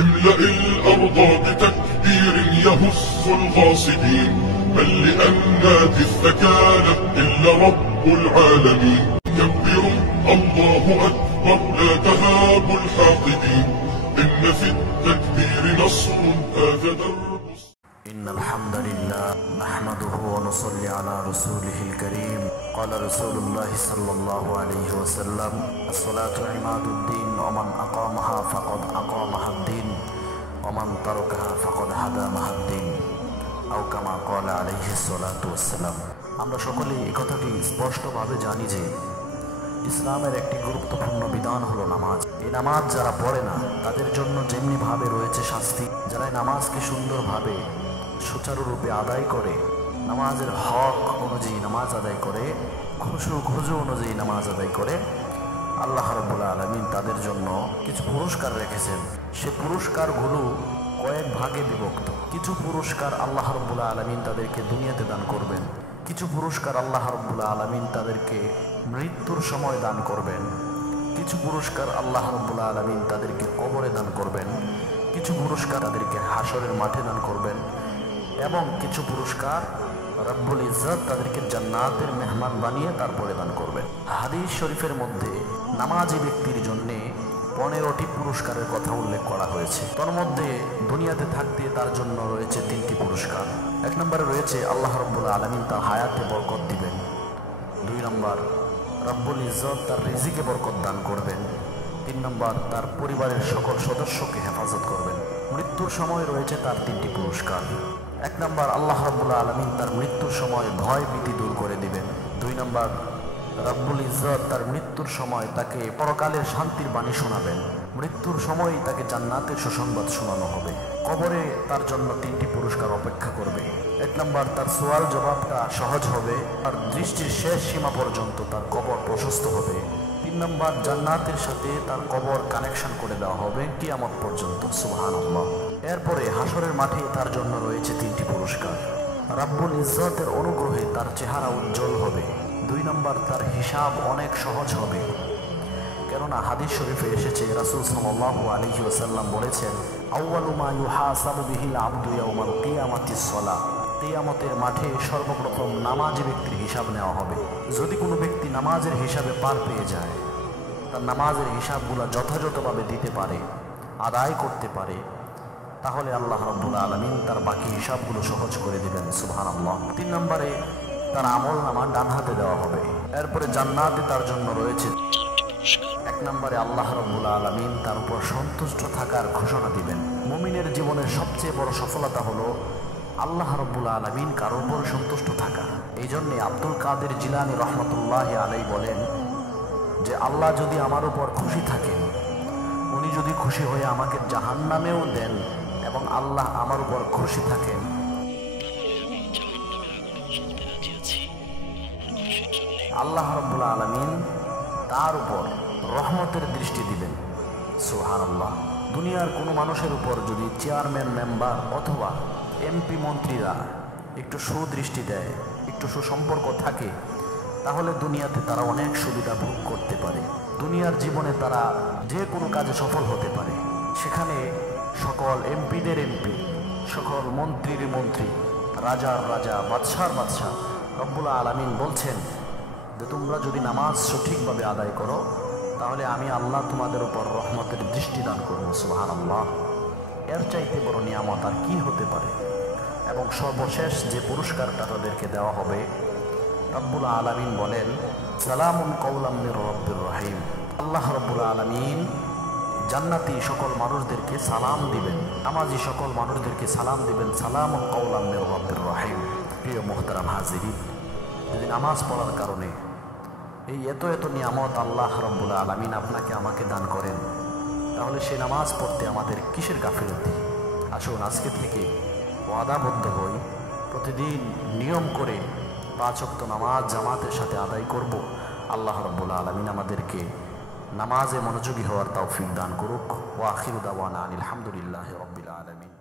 املأ الأرض بتكبير يهز الغاصبين، بل لأنات الثكالى إلا رب العالمين. كبروا الله أكبر لا تهابوا الحاقدين، إن في التكبير نصر هذا درب. إن الحمد لله نحمده ونصلي على رسوله الكريم. قال رسول الله صلى الله عليه وسلم: الصلاة عماد الدين، ومن أقامها فقد أقامها الدين، ومن تركها فقد هدمها الدين، أو كما قال عليه الصلاة والسلام। আমরা সকলেই এই কথাটি স্পষ্টভাবে জানি যে ইসলামের একটি গুরুত্বপূর্ণ বিধান হলো নামাজ। এই নামাজ যারা পড়ে না তাদের জন্য যেমনিভাবে রয়েছে শাস্তি, যারা নামাজকে সুন্দরভাবে সুচারুরূপে আদায় করে, নামাজের হক অনুযায়ী নামাজ আদায় করে, খুশু অনুযায়ী নামাজ আদায় করে, আল্লাহ রাব্বুল আলামিন তাদের জন্য কিছু পুরস্কার রেখেছেন। সে পুরস্কারগুলো কয়েক ভাগে বিভক্ত। কিছু পুরস্কার আল্লাহ রাব্বুল আলামিন তাদেরকে দুনিয়াতে দান করবেন, কিছু পুরস্কার আল্লাহ রাব্বুল আলামিন তাদেরকে মৃত্যুর সময় দান করবেন, কিছু পুরস্কার আল্লাহ রাব্বুল আলামিন তাদেরকে কবরে দান করবেন, কিছু পুরস্কার তাদেরকে হাসরের মাঠে দান করবেন, এবং কিছু পুরস্কার রব্বুল ইজ্জত তাদেরকে জান্নাতের মেহমান বানিয়ে তারপরে দান করবেন। হাদিস শরীফের মধ্যে নামাজি ব্যক্তির জন্য 15টি পুরস্কারের কথা উল্লেখ করা হয়েছে। তার মধ্যে দুনিয়াতে থাকতে তার জন্য রয়েছে 3টি পুরস্কার। 1 নম্বরে রয়েছে আল্লাহ রাব্বুল আলামিন তার হায়াতে বরকত দিবেন। 2 নম্বর, রব্বুল ইজ্জত তার রিজিকে বরকত দান করবেন। 3 নম্বর, তার পরিবারের সকল সদস্যকে হেফাজত করবেন। মৃত্যুর সময় রয়েছে তার 3টি পুরস্কার। 1 নম্বর, আল্লাহ রাব্বুল আলামিন তার মৃত্যুর সময় ভয় ভীতি দূর করে দিবেন। 2 নম্বর, রব্বুল ইজ্জত তার মৃত্যুর সময় তাকে পরকালের শান্তির বাণী শোনাবেন। মৃত্যুর সময় তাকে জান্নাতের সুসংবাদ শোনানো হবে। কবরে তার জন্য 3টি পুরস্কার অপেক্ষা করবে। 1 নম্বর, তার সওয়াল জবাবটা সহজ হবে, আর দৃষ্টির শেষ সীমা পর্যন্ত তার কবর প্রশস্ত হবে। 3 নম্বর, জান্নাতের সাথে তার কবর কানেকশন করে দেওয়া হবে কিয়ামত পর্যন্ত। সুবহানাল্লাহ। এরপরে হাসরের মাঠে তার জন্য রয়েছে 3টি পুরস্কার। রব্বুল ইজ্জতের অনুগ্রহে তার চেহারা উজ্জ্বল হবে। 2 নম্বর, তার হিসাব অনেক সহজ হবে, কেননা হাদিস শরীফে এসেছে রাসূল সাল্লাল্লাহু আলাইহি ওয়াসাল্লাম বলেছেন, আউয়ালু মা ইউহাসাবু বিহিল আবদু ইয়াউমাল কিয়ামাতিস সালাহ। কিয়ামতের মাঠে সর্বপ্রথম নামাজি ব্যক্তির হিসাব নেওয়া হবে। যদি কোনো ব্যক্তি নামাজের হিসাবে পার পেয়ে যায়, তার নামাজের হিসাবগুলো যথাযথভাবে দিতে পারে, আদায় করতে পারে, তাহলে আল্লাহ রাব্বুল আলামিন তার বাকি হিসাবগুলো সহজ করে দিবেন। সুবহানাল্লাহ। 3 নম্বরে, তার আমলনামা ডান হাতে দেওয়া হবে। এরপরে জান্নাতে তার জন্য রয়েছে 1 নম্বরে, আল্লাহ রাব্বুল আলামিন তার উপর সন্তুষ্ট থাকার ঘোষণা দিবেন। মুমিনের জীবনের সবচেয়ে বড় সফলতা হলো আল্লাহ রাব্বুল আলামিন কার উপর সন্তুষ্ট থাকা। এই জন্যে আব্দুল কাদের জিলানী রহমতুল্লাহি আলাইহি বলেন যে, আল্লাহ যদি আমার উপর খুশি থাকেন, উনি যদি খুশি হয়ে আমাকে জাহান্নামেও দেন, এবং আল্লাহ আমার উপর খুশি থাকেন, আল্লাহ রাব্বুল আলামিন তার উপর রহমতের দৃষ্টি দিবেন। সুবহানাল্লাহ। দুনিয়ার কোনো মানুষের উপর যদি চেয়ারম্যান, মেম্বার অথবা এমপি মন্ত্রীরা একটু সুদৃষ্টি দেয়, একটু সুসম্পর্ক থাকে, তাহলে দুনিয়াতে তারা অনেক সুবিধা ভোগ করতে পারে। দুনিয়ার জীবনে তারা যে কোনো কাজে সফল হতে পারে। সেখানে সকল এমপিদের এমপি, সকল মন্ত্রীর মন্ত্রী, রাজার রাজা, বাদশার বাদশাহ। রব্বুল আলামিন বলছেন যে, তোমরা যদি নামাজ সঠিকভাবে আদায় করো, তাহলে আমি আল্লাহ তোমাদের উপর রহমতের দৃষ্টি দান করব। সুবহানাল্লাহ। এর চাইতে বড় নিয়ামত আর কি হতে পারে? এবং সর্বশেষ যে পুরস্কারটা তাদেরকে দেওয়া হবে, রব্বুল আলামিন বলেন, সালামুন কাওলাম মির রব্বির রহিম। আল্লাহ রব্বুল আলামিন জান্নাতি সকল মানুষদেরকে সালাম দিবেন, নামাজি সকল মানুষদেরকে সালাম দিবেন, সালামুন কাওলাম মির রব্বির রহিম। প্রিয় মুহতারাম হাজিরিন, যদি নামাজ পড়ার কারণে এই এত নিয়ামত আল্লাহ রাব্বুল আলামিন আপনাকে আমাকে দান করেন, তাহলে সে নামাজ পড়তে আমাদের কিসের গাফিলতি? আসুন আজকে থেকে ওয়াদাবদ্ধ হই, প্রতিদিন নিয়ম করে 5 ওয়াক্ত নামাজ জামাতের সাথে আদায় করব। আল্লাহ রাব্বুল আলামিন আমাদেরকে নামাজে মনোযোগী হওয়ার তৌফিক দান করুক। ওয়া আখিরু দাওয়ানা আনিল হামদুলিল্লাহি রাব্বিল আলামিন।